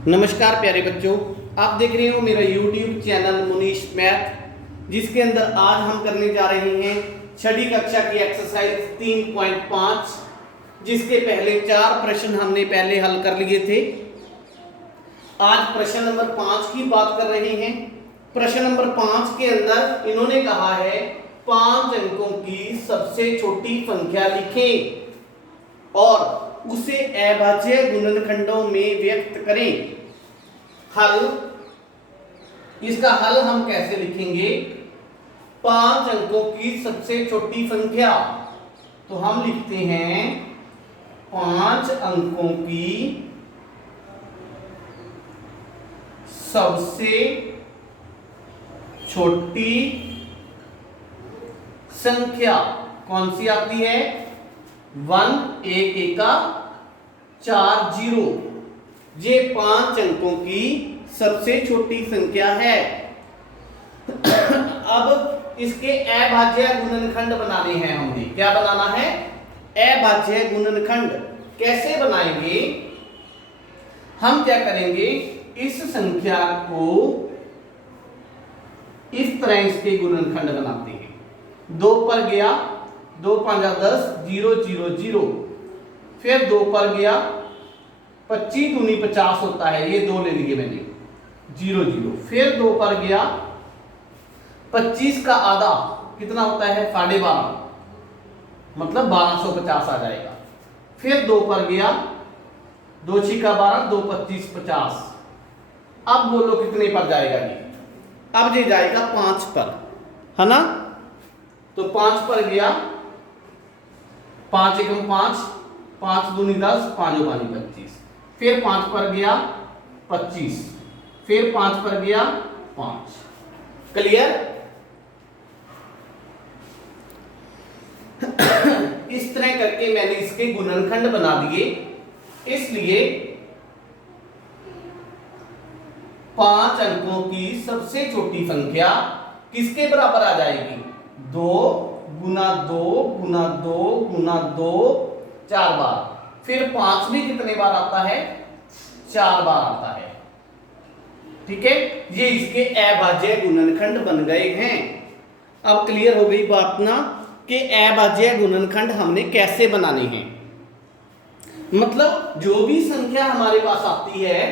नमस्कार प्यारे बच्चों, आप देख रहे हो मेरा YouTube चैनल मुनीश मैथ, जिसके अंदर आज हम करने जा रहे हैं छठी कक्षा की एक्सरसाइज 3.5, जिसके पहले 4 प्रश्न हमने पहले हल कर लिए थे। आज प्रश्न नंबर 5 की बात कर रहे हैं। प्रश्न नंबर 5 के अंदर इन्होंने कहा है 5 अंकों की सबसे छोटी संख्या लिखें और उसे अभाज्य गुणनखंडों में व्यक्त करें। हल, इसका हल हम कैसे लिखेंगे? 5 अंकों की सबसे छोटी संख्या, तो हम लिखते हैं 5 अंकों की सबसे छोटी संख्या कौन सी आती है? 1 1 एका 4 0। ये 5 अंकों की सबसे छोटी संख्या है। अब इसके अभाज्य गुणनखंड बनाने हैं हमने। क्या बनाना है? अभाज्य गुणनखंड। कैसे बनाएंगे? हम क्या करेंगे, इस संख्या को इस तरह इसके गुणनखंड बनाते हैं। 2 पर गया, 2 5 10, 0 0 0। फिर 2 पर गया, 25 दूनी 50 होता है, ये 2 ले लिए मैंने, 0 0। फिर 2 पर गया, 25 का आधा कितना होता है? 12.5, मतलब 1250 आ जाएगा। फिर 2 पर गया, 2 6 का 12, 2 25 50। अब बोलो कितने पर जाएगा ये? अब ये जाएगा 5 पर, है ना? तो 5 पर गया, 5 एकम 5, 5 दूनी 10, 5 पानी 25। फिर 5 पर गया 25, फिर 5 पर गया 5। क्लियर? इस तरह करके मैंने इसके गुणनखंड बना दिए। इसलिए 5 अंकों की सबसे छोटी संख्या किसके बराबर आ जाएगी? 2 गुना 2 गुना 2 गुना 2 4 बार। फिर 5 भी कितने बार आता है? 4 बार आता है। ठीक है, ये इसके अभाज्य गुणनखंड बन गए हैं। अब क्लियर हो गई बात ना कि अभाज्य गुणनखंड हमने कैसे बनाने हैं। मतलब जो भी संख्या हमारे पास आती है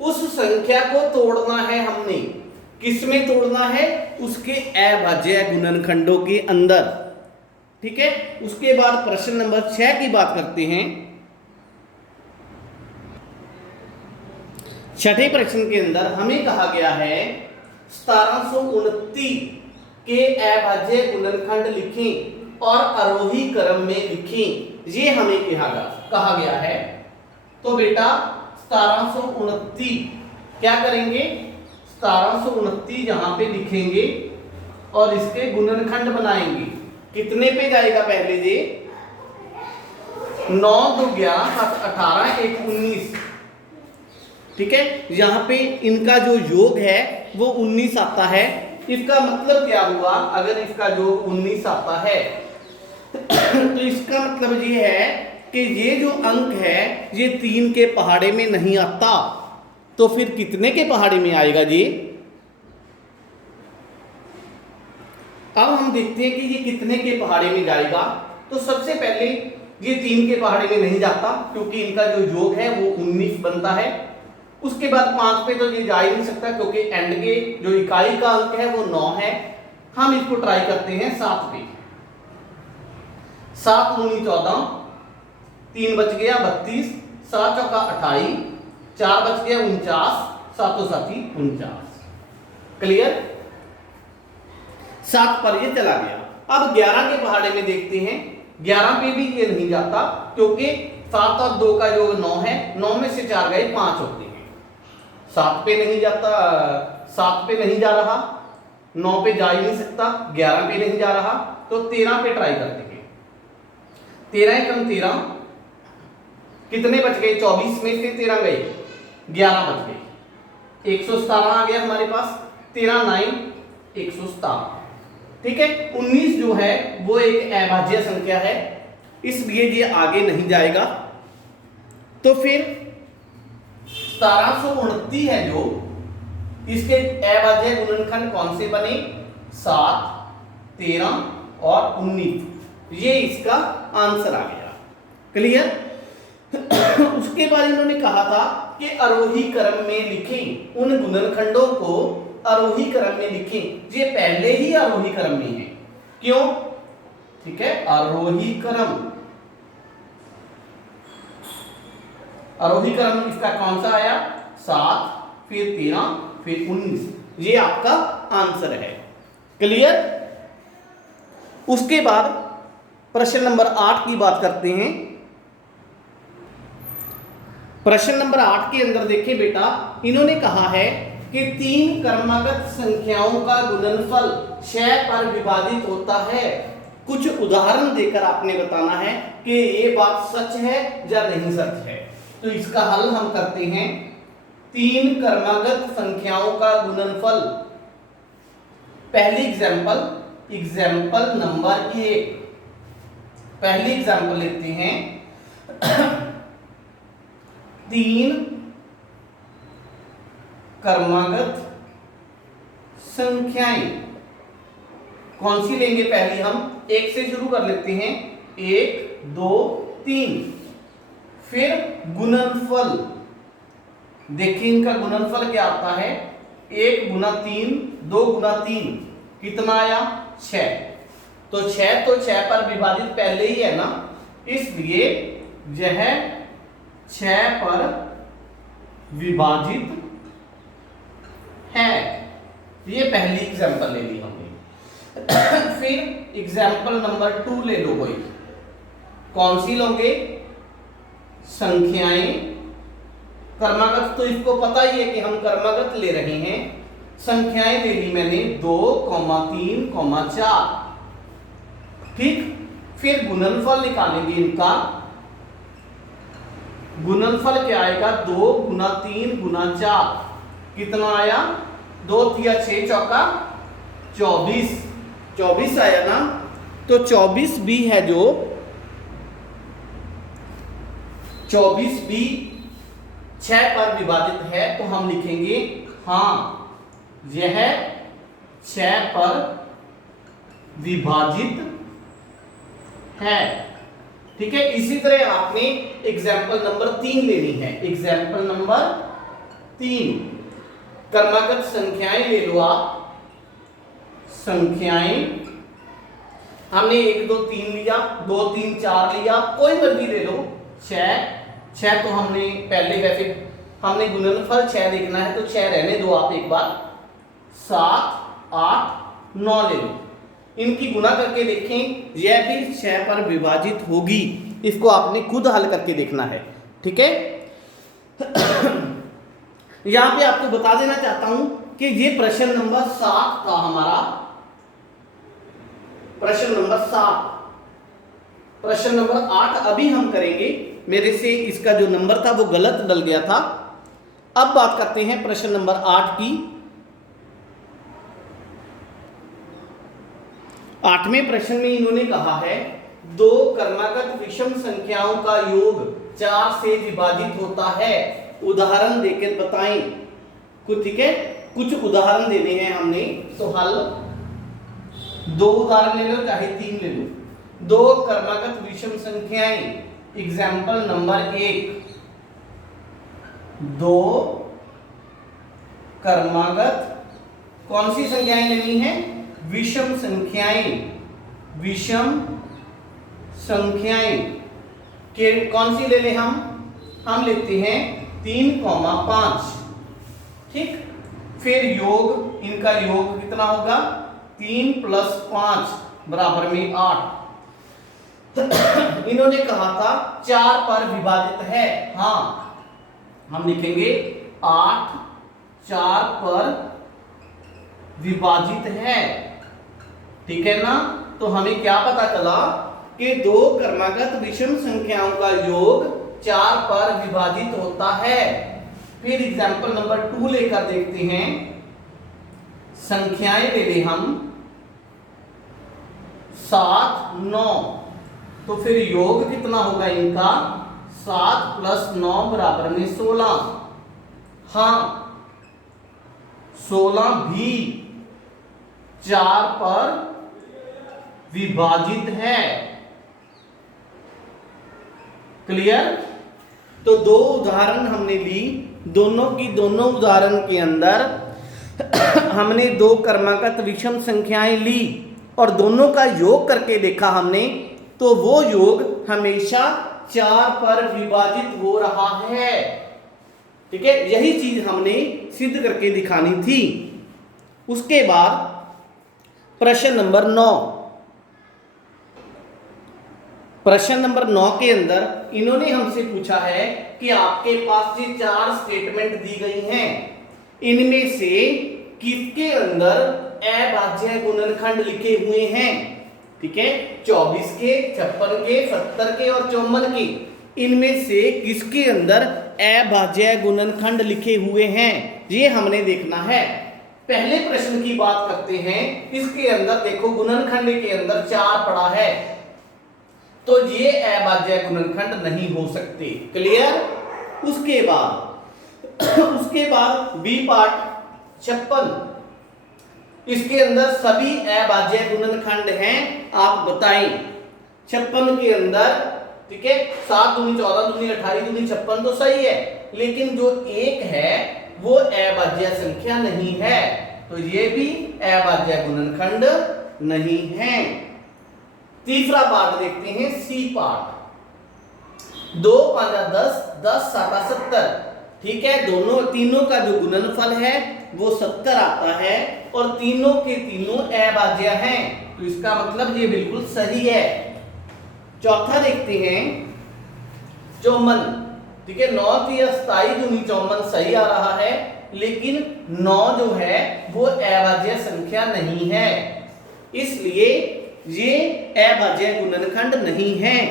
उस संख्या को तोड़ना है हमने। किसमें तोड़ना है? उसके अभाज्य गुणनखंडों के अंदर। ठीक है, उसके बाद प्रश्न नंबर 6 की बात करते हैं। छठे प्रश्न के अंदर हमें कहा गया है 1729 के अभाज्य गुणनखंड लिखें और आरोही क्रम में लिखें। ये हमें कहा गया है। तो बेटा 1729 क्या करेंगे? 1729 यहां पे लिखेंगे और इसके गुणनखंड बनाएंगे। कितने पे जाएगा? पहले ये 9 2 11 7 18 1 19। ठीक है, यहां पे इनका जो योग है वो 19 आता है। इसका मतलब क्या हुआ? अगर इसका योग 19 आता है तो इसका मतलब ये है कि ये जो अंक है ये 3 के पहाड़े में नहीं आता। तो फिर कितने के पहाड़े में आएगा जी? अब हम देखते हैं कि ये कितने के पहाड़े में जाएगा। तो सबसे पहले ये 3 के पहाड़े में नहीं जाता, क्योंकि इनका जो योग है वो 19 बनता है। उसके बाद 5 पे तो ये जा ही नहीं सकता, क्योंकि एंड के जो इकाई का अंक है वो 9 है। हम इसको ट्राई करते हैं 7 पे। 7 दूनी 14, 3 बच गया 32, 7 चौका 28, 4 बच गया 49, 7 साथी 49। क्लियर? 7 पर ये चला गया। अब 11 के पहाड़े में देखते हैं। 11 पे भी ये नहीं जाता, क्योंकि 7 और 2 का योग 9 है। 9 में से 4 गए 5 होते हैं। 7 पे नहीं जाता, 7 पे नहीं जा रहा, 9 पे जा ही नहीं सकता, 11 पे नहीं जा रहा, तो 13 पे ट्राई करते हैं। 13 एकम 13, कितने बच गए? 24 में से 13 गए, 11 बच गए, 117 आ गया हमारे पास। 13 9 117। ठीक है, 19 जो है वो एक अभाज्य संख्या है, इसलिए ये आगे नहीं जाएगा। तो फिर 1729 है जो, इसके अभाज्य गुणनखंड कौन से बने? 7, 13 और 19। ये इसका आंसर आ गया। क्लियर? उसके बाद इन्होंने कहा था कि आरोही क्रम में लिखें, उन गुणनखंडों को आरोही क्रम में लिखें। ये पहले ही आरोही क्रम में है। क्यों? ठीक है, आरोही क्रम, आरोही क्रम इसका कौन सा आया? 7, फिर 13, फिर 19। ये आपका आंसर है। क्लियर? उसके बाद प्रश्न नंबर 8 की बात करते हैं। प्रश्न नंबर 8 के अंदर देखिए बेटा, इन्होंने कहा है कि 3 क्रमागत संख्याओं का गुणनफल 6 पर विभाजित होता है। कुछ उदाहरण देकर आपने बताना है कि ये बात सच है या नहीं सच है। तो इसका हल हम करते हैं। 3 क्रमागत संख्याओं का गुणनफल, पहली एग्जाम्पल नंबर 1, पहली एग्जाम्पल लेते हैं। 3 क्रमागत संख्याएं कौन सी लेंगे? पहली हम 1 से शुरू कर लेते हैं। 1, 2, 3। फिर गुणनफल, देखिए इनका गुणनफल क्या आता है? 1 गुना 3, 2 गुना 3, कितना आया? 6। तो 6 पर विभाजित पहले ही है ना, इसलिए यह 6 पर विभाजित है। ये पहली एग्जाम्पल ले ली हमने। फिर एग्जाम्पल नंबर 2 ले लो कोई। कौन सी लोगे? संख्याएं क्रमागत, तो इसको पता ही है कि हम क्रमागत ले रहे हैं। संख्याएं ले ली मैंने 2, 3, 4। ठीक। फिर गुणनफल निकालेंगे इनका। गुणनफल क्या आएगा? 2 गुना 3 गुना 4, कितना आया? 2 तिया 6 चौका 24, 24 आया ना। तो 24 भी है जो, 24 भी 6 पर विभाजित है। तो हम लिखेंगे हाँ, यह 6 पर विभाजित है। ठीक है। इसी तरह आपने एग्जाम्पल नंबर 3 लेनी है। एग्जाम्पल नंबर 3, क्रमागत संख्याएं ले लो आप। संख्याएं हमने 1, 2, 3 लिया, 2, 3, 4 लिया, कोई मर्जी ले लो। 6 तो हमने पहले, वैसे हमने गुणनफल 6 देखना है तो 6 रहने दो आप एक बार। 7, 8, 9 ले लो। इनकी गुणा करके देखें, यह भी 6 पर विभाजित होगी। इसको आपने खुद हल करके देखना है। ठीक है। यहां पे आपको बता देना चाहता हूं कि ये प्रश्न नंबर 7 था हमारा। प्रश्न नंबर 7। प्रश्न नंबर 8 अभी हम करेंगे। मेरे से इसका जो नंबर था वो गलत डल गया था। अब बात करते हैं प्रश्न नंबर 8 की। 8वें प्रश्न में इन्होंने कहा है 2 क्रमागत विषम संख्याओं का योग 4 से विभाजित होता है। उदाहरण देकर बताएं कुछ। ठीक है, कुछ उदाहरण देने हैं हमने। तो हल 2 उदाहरण ले लो, चाहे 3 ले लो। 2 क्रमागत विषम संख्याएं। एग्जाम्पल नंबर 1, 2 क्रमागत कौन सी संख्याएं लेनी है? विषम संख्याएं। विषम संख्याएं के कौन सी ले ले हम लेते हैं 3, 5। ठीक। फिर योग, इनका योग कितना होगा? 3 + 5 बराबर में 8। इन्होंने कहा था 4 पर विभाजित है। हाँ, हम लिखेंगे 8 4 पर विभाजित है। ठीक है ना। तो हमें क्या पता चला कि 2 क्रमागत विषम संख्याओं का योग 4 पर विभाजित होता है। फिर एग्जाम्पल नंबर 2 लेकर देखते हैं। संख्याएं ले ले हम 7, 9। तो फिर योग कितना होगा इनका? 7 + 9 बराबर में 16। हाँ, 16 भी 4 पर विभाजित है। क्लियर? तो दो उदाहरण हमने ली, दोनों की दोनों उदाहरण के अंदर हमने दो क्रमागत विषम संख्याएं ली और दोनों का योग करके देखा हमने, तो वो योग हमेशा 4 पर विभाजित हो रहा है। ठीक है, यही चीज हमने सिद्ध करके दिखानी थी। उसके बाद प्रश्न नंबर 9, प्रश्न नंबर 9 के अंदर इन्होंने हमसे पूछा है कि आपके पास ये 4 स्टेटमेंट दी गई हैं, इनमें से किसके अंदर अभाज्य गुणनखंड लिखे हुए हैं। ठीक है, 24 के, 56 के, 70 के और 54 के, इनमें से किसके अंदर अभाज्य गुणनखंड लिखे हुए हैं, ये हमने देखना है। पहले प्रश्न की बात करते हैं। इसके अंदर देखो गुणनखंड के अंदर 4 पड़ा है, तो ये अभाज्य गुणनखंड नहीं हो सकते। क्लियर? उसके बाद बी पार्ट 56, इसके अंदर सभी अभाज्य गुणनखंड हैं, आप बताएं। 56 के अंदर, ठीक है, 7 दूनी 14 दूनी 28 दूनी 56 तो सही है, लेकिन जो 1 है वो अभाज्य संख्या नहीं है, तो ये भी अभाज्य गुणनखंड नहीं है। तीसरा पार्ट देखते हैं, सी पार्ट। 2 5 10, 10 7 70। ठीक है, तीनों का जो गुणनफल है वो 70 आता है और तीनों के तीनों अभाज्य हैं, तो इसका मतलब ये बिल्कुल सही है। चौथा देखते हैं, 54। ठीक है, 9 3 27 दूनी 54 सही आ रहा है, लेकिन 9 जो है वो अभाज्य संख्या नहीं है, इसलिए ये अभाज्य गुणनखंड नहीं है।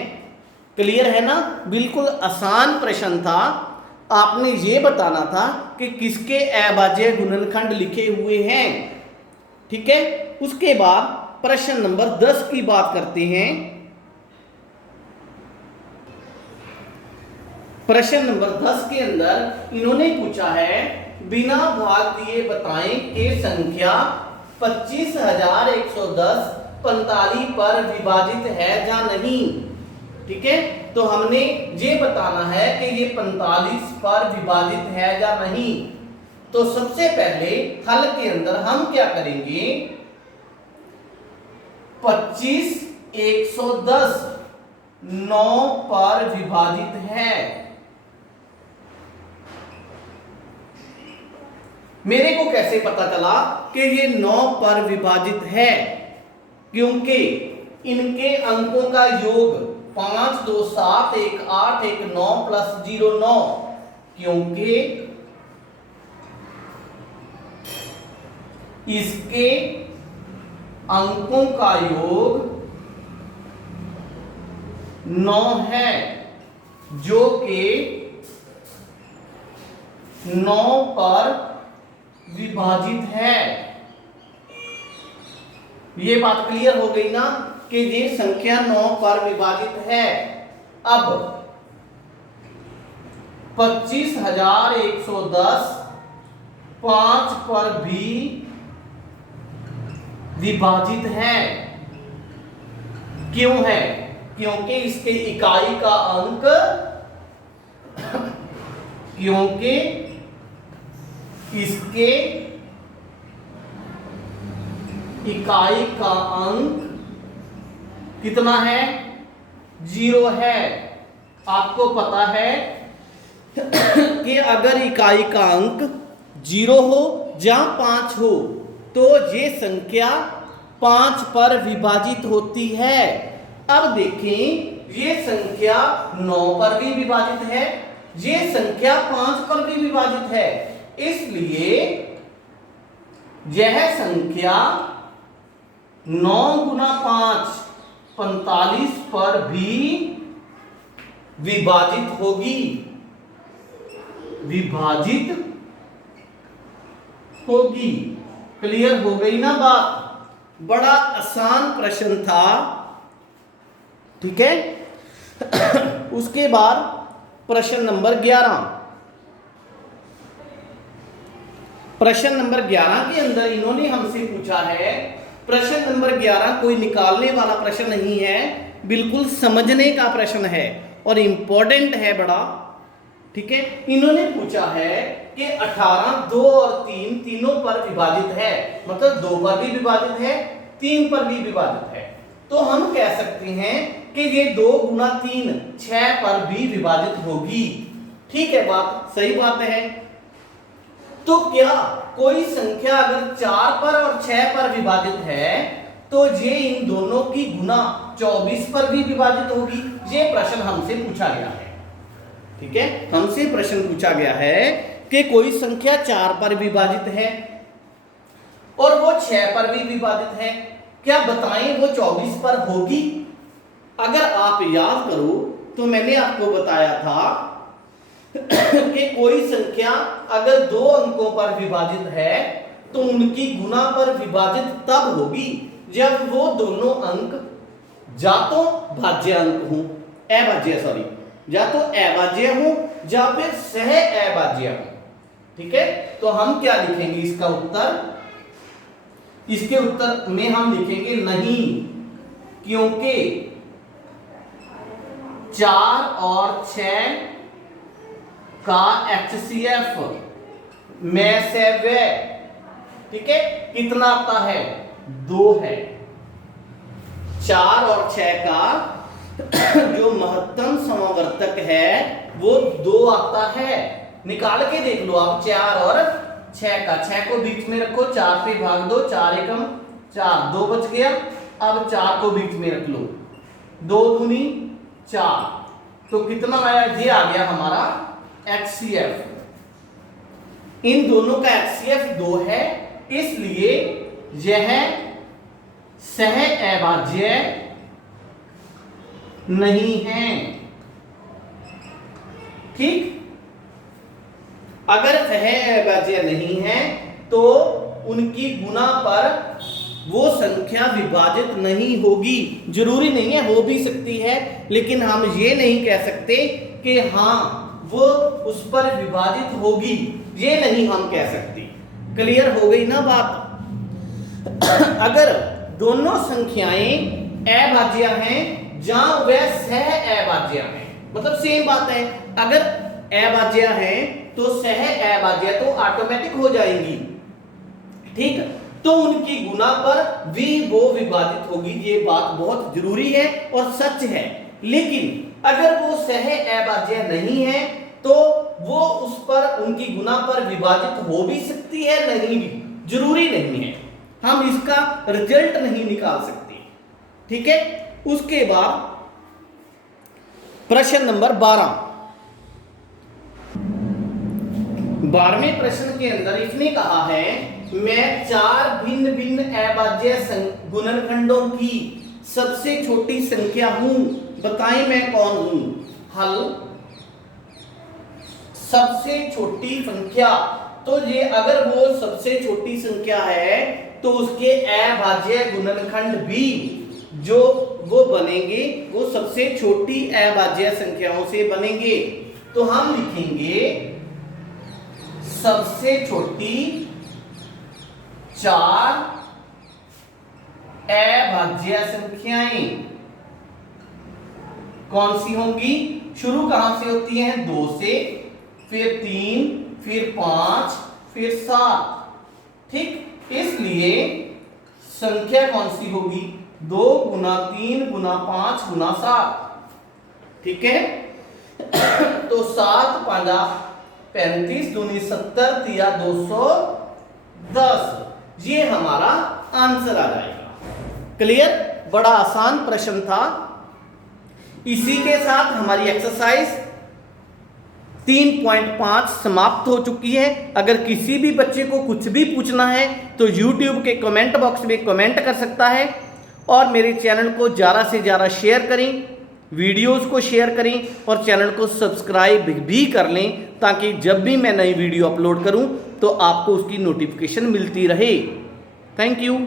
क्लियर है ना? बिल्कुल आसान प्रश्न था, आपने ये बताना था कि किसके अभाज्य गुणनखंड लिखे हुए हैं। ठीक है, उसके बाद प्रश्न नंबर 10 की बात करते हैं। प्रश्न नंबर 10 के अंदर इन्होंने पूछा है, बिना भाग दिए बताएं कि संख्या 25,110 45 पर विभाजित है या नहीं। ठीक है, तो हमने ये बताना है कि ये 45 पर विभाजित है या नहीं। तो सबसे पहले हल के अंदर हम क्या करेंगे, 25,110 9 पर विभाजित है। मेरे को कैसे पता चला कि ये 9 पर विभाजित है? क्योंकि इनके अंकों का योग 5 2 7 1 8 1 9 प्लस 0 9, क्योंकि इसके अंकों का योग 9 है, जो कि 9 पर विभाजित है। ये बात क्लियर हो गई ना कि ये संख्या 9 पर विभाजित है। अब 25,110 5 पर भी विभाजित है। क्यों है? क्योंकि इसके इकाई का अंक क्योंकि इसके इकाई का अंक कितना है? 0 है। आपको पता है कि अगर इकाई का अंक 0 हो या 5 हो तो ये संख्या 5 पर विभाजित होती है। अब देखें, ये संख्या 9 पर भी विभाजित है, ये संख्या 5 पर भी विभाजित है, इसलिए यह संख्या 9 गुना 5 45 पर भी विभाजित होगी, विभाजित होगी। क्लियर हो गई ना बात? बड़ा आसान प्रश्न था। ठीक है, उसके बाद प्रश्न नंबर 11। प्रश्न नंबर 11 के अंदर इन्होंने हमसे पूछा है, प्रश्न नंबर 11 कोई निकालने वाला प्रश्न नहीं है, बिल्कुल समझने का प्रश्न है और इंपॉर्टेंट है बड़ा। ठीक है, इन्होंने पूछा है कि 18 2 और 3 तीनों पर विभाजित है, मतलब 2 पर भी विभाजित है, 3 पर भी विभाजित है। तो हम कह सकते हैं कि ये 2 गुना 3 6 पर भी विभाजित होगी। ठीक है, बात सही बात है। तो क्या कोई संख्या अगर 4 पर और 6 पर विभाजित है तो ये इन दोनों की गुना 24 पर भी विभाजित होगी? ये प्रश्न हमसे पूछा गया है। ठीक है, हमसे प्रश्न पूछा गया है कि कोई संख्या 4 पर विभाजित है और वो 6 पर भी विभाजित है, क्या बताएं वो 24 पर होगी? अगर आप याद करो तो मैंने आपको बताया था कि कोई संख्या अगर 2 अंकों पर विभाजित है तो उनकी गुना पर विभाजित तब होगी जब वो दोनों अंक या तो भाज्य अंक हो, या तो अभाज्य हो या फिर सह अभाज्य हो। ठीक है, तो हम क्या लिखेंगे इसका उत्तर? इसके उत्तर में हम लिखेंगे नहीं, क्योंकि 4 और 6 का HCF में से वे, ठीक है, कितना आता है? 2 है। 4 और 6 का जो महत्तम समावर्तक है वो 2 आता है। निकाल के देख लो आप 4 और 6 का। 6 को बीच में रखो, 4 पे भाग दो, 4 एकम 4, 2 बच गया। अब 4 को बीच में रख लो, 2 दूनी 4, तो कितना आया? ये आ गया हमारा HCF। इन दोनों का HCF 2 है, इसलिए यह सह अभाज्य नहीं है। ठीक, अगर सह अभाज्य नहीं है तो उनकी गुना पर वो संख्या विभाजित नहीं होगी। जरूरी नहीं है, हो भी सकती है, लेकिन हम ये नहीं कह सकते कि हाँ वो उस पर विभाजित होगी, ये नहीं हम कह सकते। क्लियर हो गई ना बात? अगर दोनों संख्याएं अभाज्य हैं या वह सह अभाज्य हैं, मतलब सेम बात है। अगर अभाज्य हैं तो सह अभाज्य तो ऑटोमेटिक हो जाएंगी। ठीक, तो उनकी गुना पर भी वो विभाजित होगी। ये बात बहुत जरूरी है और सच है। लेकिन अगर वो सह अभाज्य नहीं है तो वो उस पर, उनकी गुना पर विभाजित हो भी सकती है, नहीं भी, जरूरी नहीं है। हम इसका रिजल्ट नहीं निकाल सकते। ठीक है, उसके बाद प्रश्न नंबर 12वें प्रश्न के अंदर इसने कहा है, मैं 4 भिन्न भिन्न अभाज्य गुणनखंडों की सबसे छोटी संख्या हूं, बताएं मैं कौन हूं? हल, सबसे छोटी संख्या, तो ये अगर वो सबसे छोटी संख्या है तो उसके अभाज्य गुणनखंड भी जो वो बनेंगे वो सबसे छोटी अभाज्य संख्याओं से बनेंगे। तो हम लिखेंगे सबसे छोटी 4 अभाज्य संख्याएं कौन सी होंगी? शुरू कहां से होती हैं? 2 से, फिर 3, फिर 5, फिर 7। ठीक, इसलिए संख्या कौन सी होगी? 2 गुना 3 गुना 5 गुना 7। ठीक है, तो 7 5 35 दूनी 70 तिया 210, ये हमारा आंसर आ जाएगा। क्लियर? बड़ा आसान प्रश्न था। इसी के साथ हमारी एक्सरसाइज 3.5 समाप्त हो चुकी है। अगर किसी भी बच्चे को कुछ भी पूछना है तो YouTube के कमेंट बॉक्स में कमेंट कर सकता है, और मेरे चैनल को ज़्यादा से ज़्यादा शेयर करें, वीडियोस को शेयर करें और चैनल को सब्सक्राइब भी कर लें, ताकि जब भी मैं नई वीडियो अपलोड करूं तो आपको उसकी नोटिफिकेशन मिलती रहे। Thank you.